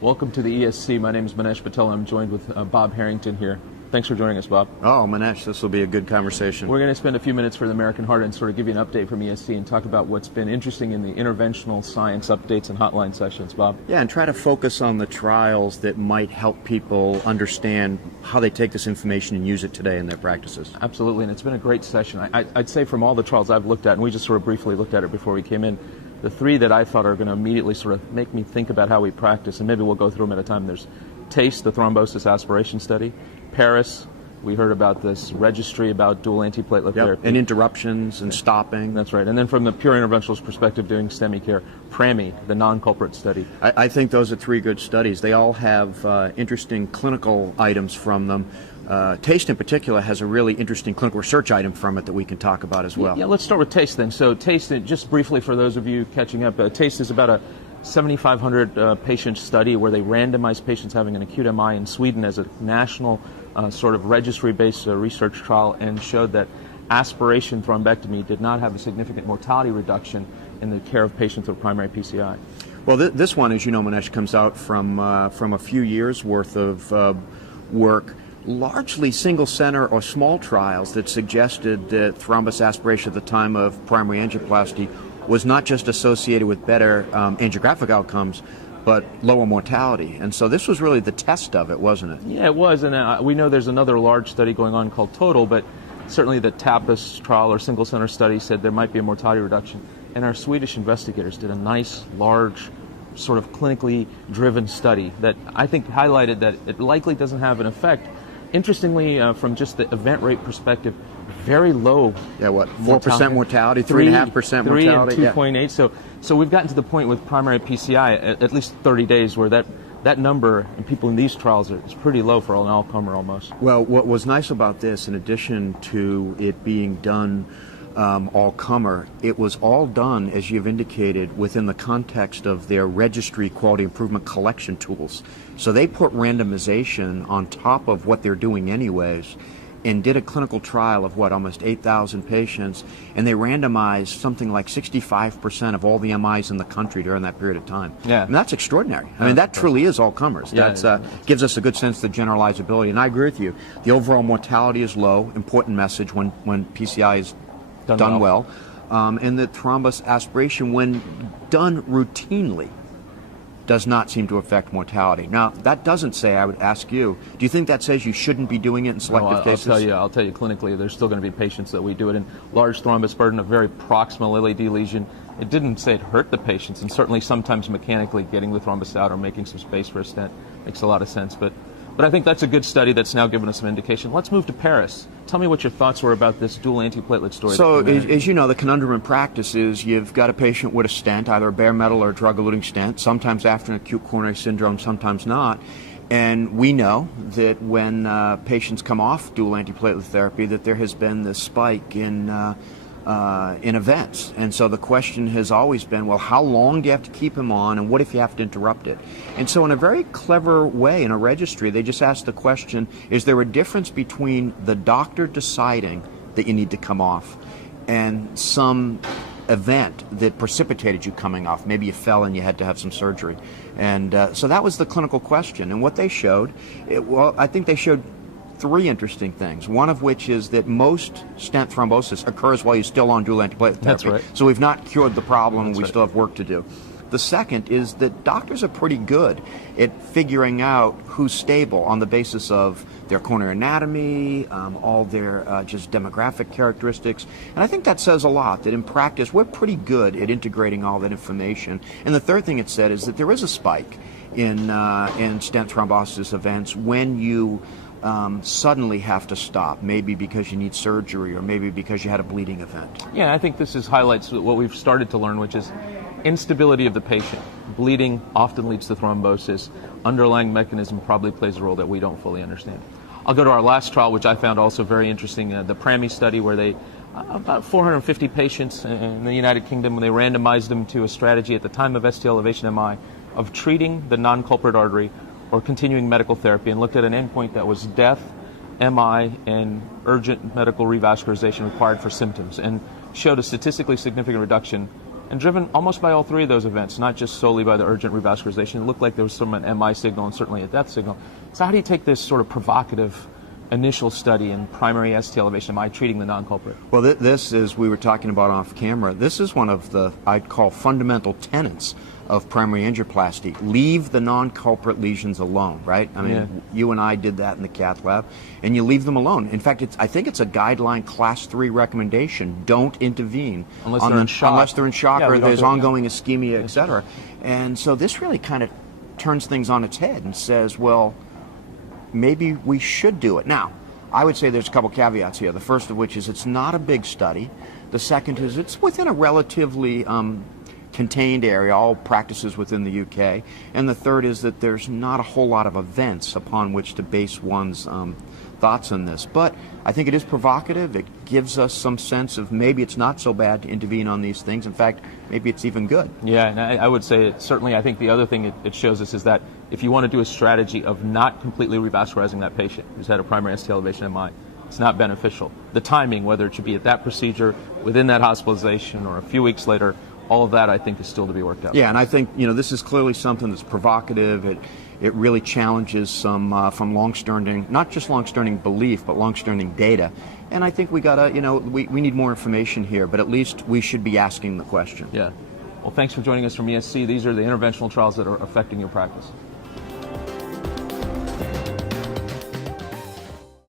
Welcome to the ESC. My name is Manesh Patel. I'm joined with Bob Harrington here. Thanks for joining us, Bob. Oh, Manesh, this will be a good conversation. We're going to spend a few minutes for the American Heart and sort of give you an update from ESC and talk about what's been interesting in the interventional science updates and hotline sessions, Bob. Yeah, and try to focus on the trials that might help people understand how they take this information and use it today in their practices. Absolutely, and it's been a great session. I'd say from all the trials I've looked at, and we just sort of briefly looked at it before we came in, the three that I thought are going to immediately sort of make me think about how we practice, and maybe we'll go through them at a time. There's TASTE, the thrombosis aspiration study, PARIS. We heard about this registry about dual antiplatelet therapy. And interruptions and stopping. That's right. And then from the pure interventionalist perspective, doing STEMI care, PRAMI, the non-culprit study. I think those are three good studies. They all have interesting clinical items from them. TASTE in particular has a really interesting clinical research item from it that we can talk about as well. Yeah, let's start with TASTE then. So TASTE, just briefly for those of you catching up, TASTE is about a 7,500 patient study where they randomized patients having an acute MI in Sweden as a national sort of registry-based research trial, and showed that aspiration thrombectomy did not have a significant mortality reduction in the care of patients with primary PCI. Well, this one, as you know, Manesh, comes out from a few years' worth of work, largely single-center or small trials that suggested that thrombus aspiration at the time of primary angioplasty was not just associated with better angiographic outcomes, but lower mortality. And so this was really the test of it, wasn't it? Yeah, it was. And we know there's another large study going on called TOTAL, but certainly the TAPIS trial or single-center study said there might be a mortality reduction. And our Swedish investigators did a nice, large, sort of clinically driven study that I think highlighted that it likely doesn't have an effect. Interestingly, from just the event rate perspective, very low. Yeah, what, 4% mortality, 3.5% mortality? 3 and 2.8. Yeah. So we've gotten to the point with primary PCI, at least 30 days, where that number in people in these trials is pretty low for an all-comer almost. Well, what was nice about this, in addition to it being done all-comer, it was all done, as you've indicated, within the context of their registry quality improvement collection tools. So they put randomization on top of what they're doing anyways, and did a clinical trial of almost 8,000 patients, and they randomized something like 65% of all the MIs in the country during that period of time. Yeah. And that's extraordinary. I mean, that truly is all comers. Yeah, That gives us a good sense of the generalizability. And I agree with you. The overall mortality is low, important message when PCI is done well. And that thrombus aspiration, when done routinely, does not seem to affect mortality. Now, that doesn't say, I would ask you, do you think that says you shouldn't be doing it in selective cases? I'll tell you clinically, there's still going to be patients that we do it in. Large thrombus burden, a very proximal LAD lesion. It didn't say it hurt the patients, and certainly sometimes mechanically getting the thrombus out or making some space for a stent makes a lot of sense. But I think that's a good study that's now given us some indication. Let's move to PARIS. Tell me what your thoughts were about this dual antiplatelet story. So, as you know, the conundrum in practice is you've got a patient with a stent, either a bare metal or a drug-eluting stent, sometimes after an acute coronary syndrome, sometimes not. And we know that when patients come off dual antiplatelet therapy, that there has been this spike in events. And so the question has always been, well, how long do you have to keep him on, and what if you have to interrupt it? And so in a very clever way, in a registry, they just asked the question, is there a difference between the doctor deciding that you need to come off and some event that precipitated you coming off? Maybe you fell and you had to have some surgery. And so that was the clinical question. And what they showed, I think they showed three interesting things, one of which is that most stent thrombosis occurs while you're still on dual antiplatelet therapy. That's right. So we've not cured the problem, That's we right. still have work to do. The second is that doctors are pretty good at figuring out who's stable on the basis of their coronary anatomy, all their just demographic characteristics. And I think that says a lot, that in practice we're pretty good at integrating all that information. And the third thing it said is that there is a spike in stent thrombosis events when you suddenly have to stop, maybe because you need surgery or maybe because you had a bleeding event. Yeah, I think this highlights what we've started to learn, which is instability of the patient. Bleeding often leads to thrombosis. Underlying mechanism probably plays a role that we don't fully understand. I'll go to our last trial, which I found also very interesting, the PRAMI study, where they about 450 patients in the United Kingdom, when they randomized them to a strategy at the time of ST elevation MI of treating the non-culprit artery or continuing medical therapy, and looked at an endpoint that was death, MI, and urgent medical revascularization required for symptoms, and showed a statistically significant reduction And driven almost by all three of those events, not just solely by the urgent revascularization. It looked like there was some an MI signal and certainly a death signal. So how do you take this sort of provocative initial study in primary ST elevation MI treating the non-culprit? Well, this is, we were talking about off camera, this is one of the, I'd call, fundamental tenets of primary angioplasty. Leave the non-culprit lesions alone, right? I mean, you and I did that in the cath lab, and you leave them alone. In fact, I think it's a guideline class 3 recommendation. Don't intervene unless they're in shock, or there's ongoing ischemia, etc. And so this really kind of turns things on its head and says, well, maybe we should do it. Now, I would say there's a couple caveats here. The first of which is it's not a big study. The second is it's within a relatively contained area, all practices within the UK. And the third is that there's not a whole lot of events upon which to base one's thoughts on this. But I think it is provocative. It gives us some sense of maybe it's not so bad to intervene on these things. In fact, maybe it's even good. Yeah, and I would say certainly I think the other thing it shows us is that if you want to do a strategy of not completely revascularizing that patient who's had a primary ST elevation MI, it's not beneficial. The timing, whether it should be at that procedure, within that hospitalization, or a few weeks later, all of that I think is still to be worked out. Yeah, and I think this is clearly something that's provocative. It really challenges some from long-standing, not just long-standing belief, but long-standing data. And I think we gotta, we need more information here, but at least we should be asking the question. Yeah. Well, thanks for joining us from ESC. These are the interventional trials that are affecting your practice.